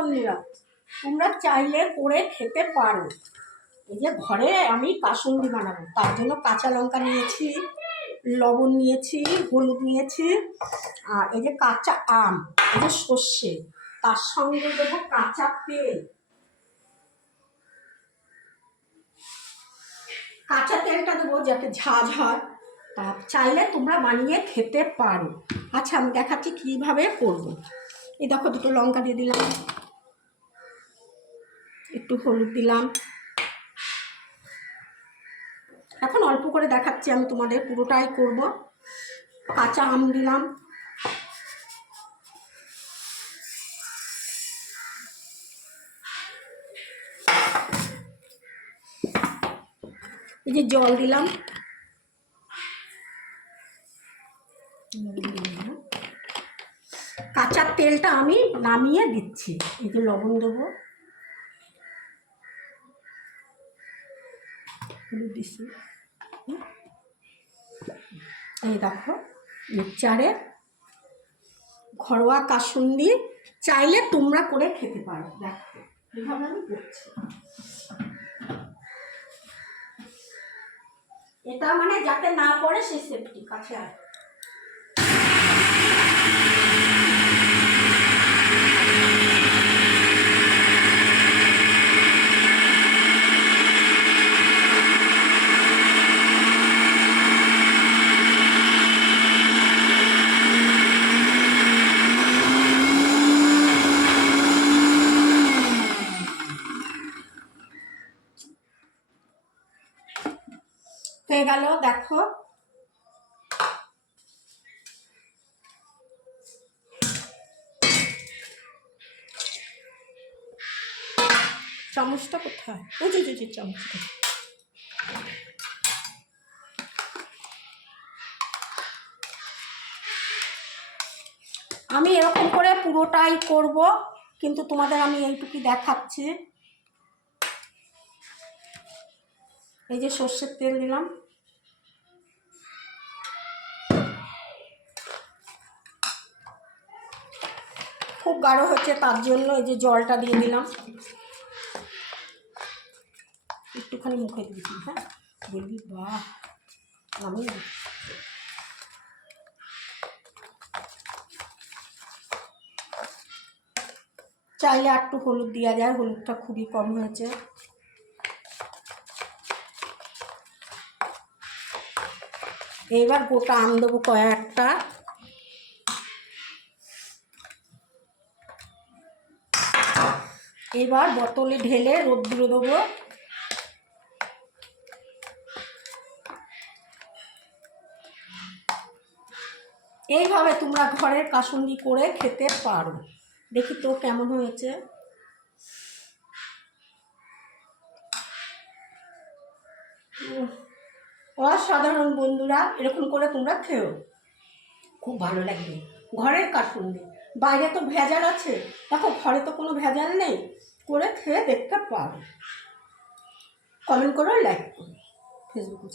বন্ধুরা, তোমরা চাইলে করে খেতে পারো। এই যে ঘরে আমি কাসুন্দি বানাবো, তার জন্য কাঁচা লঙ্কা নিয়েছি, লবণ নিয়েছি, হলুদ নিয়েছি, আর এই যে কাঁচা আম, এই যে সর্ষে, তার সঙ্গে দেবো কাঁচা তেল। কাঁচা তেলটা দেবো যাতে ঝাঁঝ হয়। তা চাইলে তোমরা বানিয়ে খেতে পারো। আচ্ছা, আমি দেখাচ্ছি কীভাবে করবো। এই দেখো, দুটো লঙ্কা দিয়ে দিলাম, একটু হলুদ দিলাম। এখন অল্প করে দেখাচ্ছি, আমি তোমাদের পুরোটাই করব। কাঁচা আম দিলাম, এই যে জল দিলাম, কাঁচা তেলটা আমি নামিয়ে দিচ্ছি। এই যে লবণ দেবো, হলুদ দিচ্ছি। এই দেখো, মিক্সচারে ঘরোয়া কাসুন্দি চাইলে তোমরা করে খেতে পারো। দেখো এভাবে আমি করছি। এটা মানে যাতে না পড়ে সেই সেফটি কাছে আর হয়ে গেল। দেখো চামচটা কোথায়? ওই যে চামচটা। আমি এরকম করে পুরোটাই করব, কিন্তু তোমাদের আমি এইটুকুই দেখাচ্ছি। এই যে সর্ষের তেল দিলাম, খুব গাঢ় হচ্ছে তার জন্য এই যে জলটা দিয়ে দিলাম, একটুখানি মুখে দিয়েছি। হ্যাঁ, বলবি বাহ, আমি চাইলে একটু হলুদ দেওয়া যায়, হলুদটা খুবই কম হয়েছে। এইবার গোটা আম দেবো কয়েকটা, এবার বোতলে ঢেলে রোদ্দুরে দেবো। এইভাবে তোমরা ঘরের কাসুন্দি করে খেতে পারো। দেখি তো কেমন হয়েছে। অসাধারণ বন্ধুরা, এরকম করে তোমরা খেও, খুব ভালো লাগবে। ঘরের কাসুন্দি, বাইরে তো ভেজাল আছে, দেখো ঘরে তো কোনো ভেজাল নেই। করে খেয়ে দেখতে পারো। কমেন্ট করো, লাইক করো, ফেসবুকে